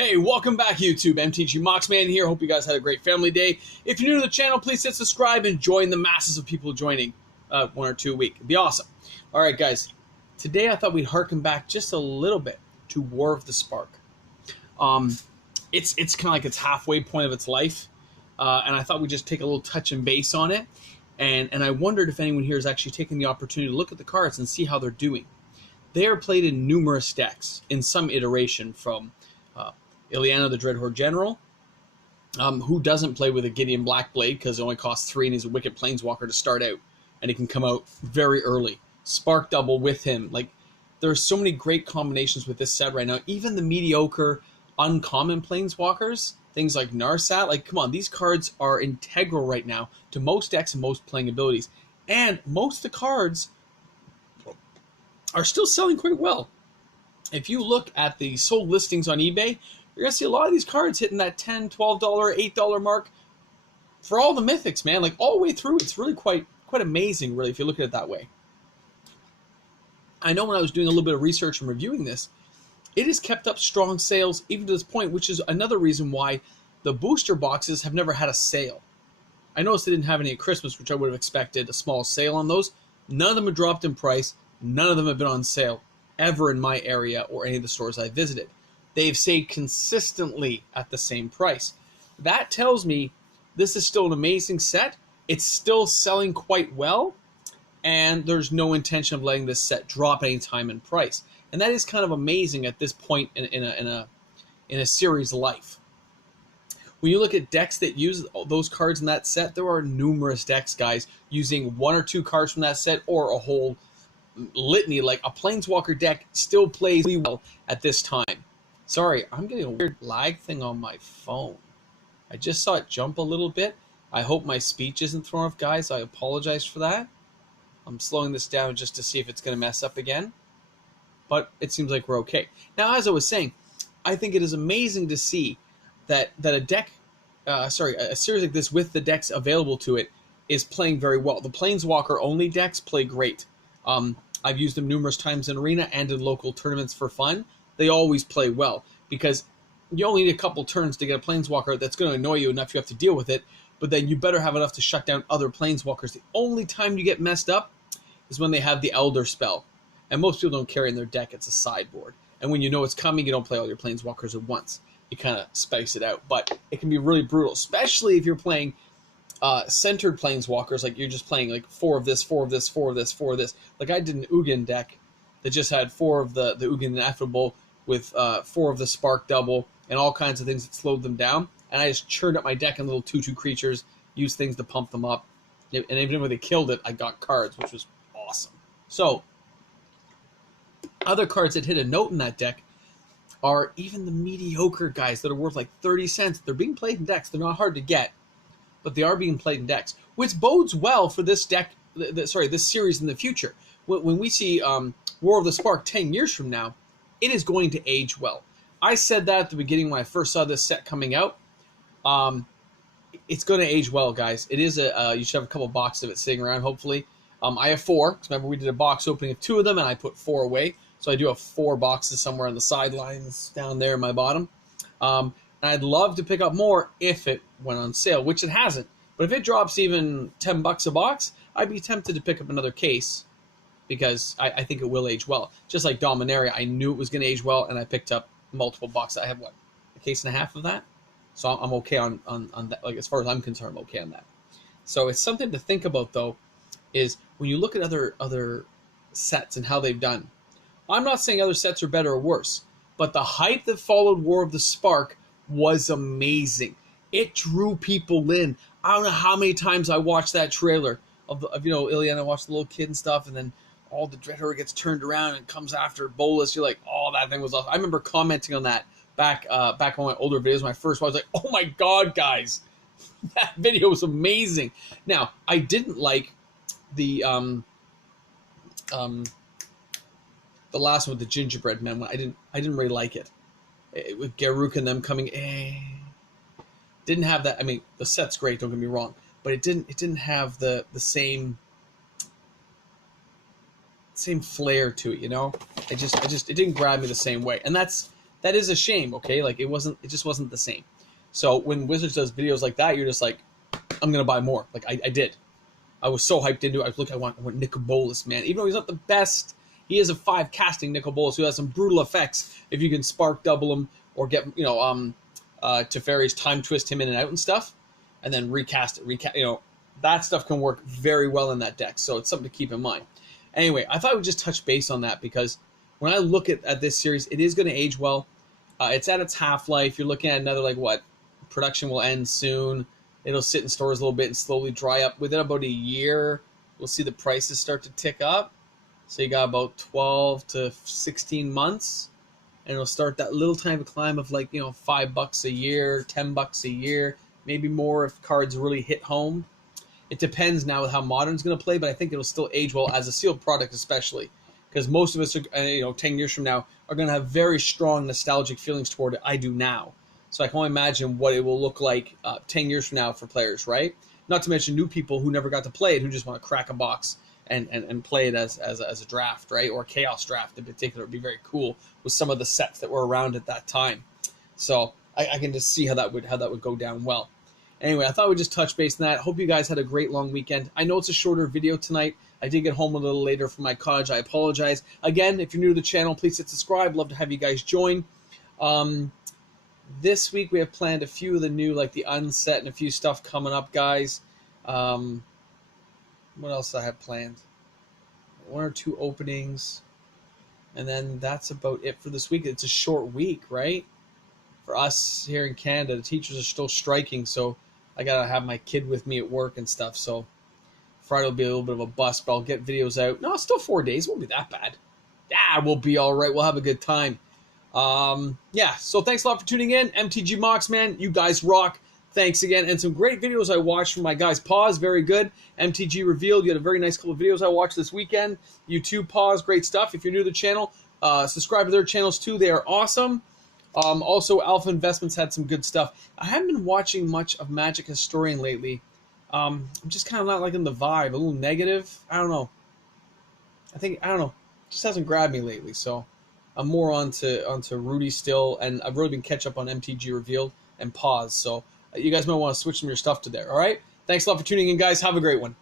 Hey, welcome back YouTube. MTG Moxman here. Hope you guys had a great family day. If you're new to the channel, please hit subscribe and join the masses of people joining 1 or 2 a week. It'd be awesome. All right, guys. Today I thought we'd harken back just a little bit to War of the Spark. It's kind of like its halfway point of its life, and I thought we'd just take a little touch and base on it. And I wondered if anyone here is actually taking the opportunity to look at the cards and see how they're doing. They are played in numerous decks in some iteration, from Ilyana the Dreadhorde General, who doesn't play with a Gideon Blackblade because it only costs 3 and he's a Wicked Planeswalker to start out, and he can come out very early. Spark Double with him. Like, there's so many great combinations with this set right now. Even the mediocre, uncommon Planeswalkers, things like Narsat, like, come on, these cards are integral right now to most decks and most playing abilities. And most of the cards are still selling quite well. If you look at the sold listings on eBay, you're going to see a lot of these cards hitting that $10, $12, $8 mark for all the mythics, man. Like, all the way through, it's really quite amazing, really, if you look at it that way. I know when I was doing a little bit of research and reviewing this, it has kept up strong sales even to this point, which is another reason why the booster boxes have never had a sale. I noticed they didn't have any at Christmas, which I would have expected a small sale on those. None of them have dropped in price. None of them have been on sale ever in my area or any of the stores I visited. They've stayed consistently at the same price. That tells me this is still an amazing set. It's still selling quite well, and there's no intention of letting this set drop any time in price. And that is kind of amazing at this point in a series life. When you look at decks that use those cards in that set, there are numerous decks, guys, using 1 or 2 cards from that set or a whole litany. Like, a Planeswalker deck still plays really well at this time. Sorry, I'm getting a weird lag thing on my phone. I just saw it jump a little bit. I hope my speech isn't thrown off, guys. I apologize for that. I'm slowing this down just to see if it's going to mess up again. But it seems like we're okay. Now, as I was saying, I think it is amazing to see that a series like this with the decks available to it is playing very well. The Planeswalker only decks play great. I've used them numerous times in Arena and in local tournaments for fun. They always play well because you only need a couple turns to get a Planeswalker that's going to annoy you enough you have to deal with it, but then you better have enough to shut down other Planeswalkers. The only time you get messed up is when they have the Elder spell, and most people don't carry in their deck. It's a sideboard, and when you know it's coming, you don't play all your Planeswalkers at once. You kind of spice it out, but it can be really brutal, especially if you're playing centered Planeswalkers, like you're just playing like 4 of this, 4 of this, 4 of this, 4 of this. Like, I did an Ugin deck that just had 4 of the Ugin Ineffable with 4 of the Spark Double and all kinds of things that slowed them down. And I just churned up my deck in little 2/2 creatures, used things to pump them up. And even when they killed it, I got cards, which was awesome. So, other cards that hit a note in that deck are even the mediocre guys that are worth like 30 cents. They're being played in decks. They're not hard to get, but they are being played in decks, which bodes well for this deck, this series in the future. When we see War of the Spark 10 years from now, it is going to age well. I said that at the beginning when I first saw this set coming out. It's going to age well, guys. It is you should have a couple boxes of it sitting around, hopefully. I have 4, because remember we did a box opening of 2 of them, and I put 4 away. So I do have 4 boxes somewhere on the sidelines down there in my bottom. And I'd love to pick up more if it went on sale, which it hasn't. But if it drops even $10 a box, I'd be tempted to pick up another case, because I think it will age well. Just like Dominaria, I knew it was going to age well, and I picked up multiple boxes. I have, what, a case and a half of that? So I'm okay on that. Like, as far as I'm concerned, I'm okay on that. So it's something to think about, though, is when you look at other sets and how they've done. I'm not saying other sets are better or worse, but the hype that followed War of the Spark was amazing. It drew people in. I don't know how many times I watched that trailer of Ilyana, watched the little kid and stuff, and then all the Dreadhorde gets turned around and comes after Bolas. You're like, oh, that thing was awesome. I remember commenting on that back on my older videos when I first watched. I was like, oh my god, guys, that video was amazing. Now, I didn't like the last one with the gingerbread men. I didn't really like it. With Garruk and them coming, didn't have that. I mean, the set's great, don't get me wrong, but it didn't have the same flair to it, you know. It didn't grab me the same way, and that's that is a shame. Okay, like it just wasn't the same. So when Wizards does videos like that, you're just like, I'm gonna buy more. Like I did. I was so hyped into it. I want Nicol Bolas, man. Even though he's not the best, he is a 5 casting Nicol Bolas who has some brutal effects if you can spark double him or get, Teferi's time twist him in and out and stuff, and then recast it. That stuff can work very well in that deck. So it's something to keep in mind. Anyway, I thought I would just touch base on that because when I look at this series, it is going to age well. It's at its half-life. You're looking at another, production will end soon. It'll sit in stores a little bit and slowly dry up. Within about a year, we'll see the prices start to tick up. So you got about 12 to 16 months. And it'll start that little tiny climb of $5 a year, $10 a year, maybe more if cards really hit home. It depends now with how Modern's going to play, but I think it'll still age well as a sealed product especially. Because most of us, are, 10 years from now, are going to have very strong nostalgic feelings toward it. I do now. So I can only imagine what it will look like 10 years from now for players, right? Not to mention new people who never got to play it, who just want to crack a box and play it as a draft, right? Or a Chaos draft in particular. It would be very cool with some of the sets that were around at that time. So I can just see how that would go down well. Anyway, I thought we'd just touch base on that. Hope you guys had a great long weekend. I know it's a shorter video tonight. I did get home a little later from my college. I apologize. Again, if you're new to the channel, please hit subscribe. Love to have you guys join. This week we have planned a few of the new, like the unset and a few stuff coming up, guys. What else I have planned? 1 or 2 openings. And then that's about it for this week. It's a short week, right? For us here in Canada, the teachers are still striking, so I got to have my kid with me at work and stuff. So Friday will be a little bit of a bust, but I'll get videos out. No, it's still 4 days. It won't be that bad. Yeah, we'll be all right. We'll have a good time. So thanks a lot for tuning in. MTG Mox, man, you guys rock. Thanks again. And some great videos I watched from my guys. Pause, very good. MTG Revealed, you had a very nice couple of videos I watched this weekend. You too, Pause, great stuff. If you're new to the channel, subscribe to their channels too. They are awesome. Also, Alpha Investments had some good stuff. I haven't been watching much of Magic Historian lately. I'm just kind of not liking the vibe. A little negative. I don't know. I don't know. It just hasn't grabbed me lately, so I'm more onto Rudy still, and I've really been catch up on MTG Revealed and Pause. So you guys might want to switch some of your stuff to there. All right. Thanks a lot for tuning in, guys. Have a great one.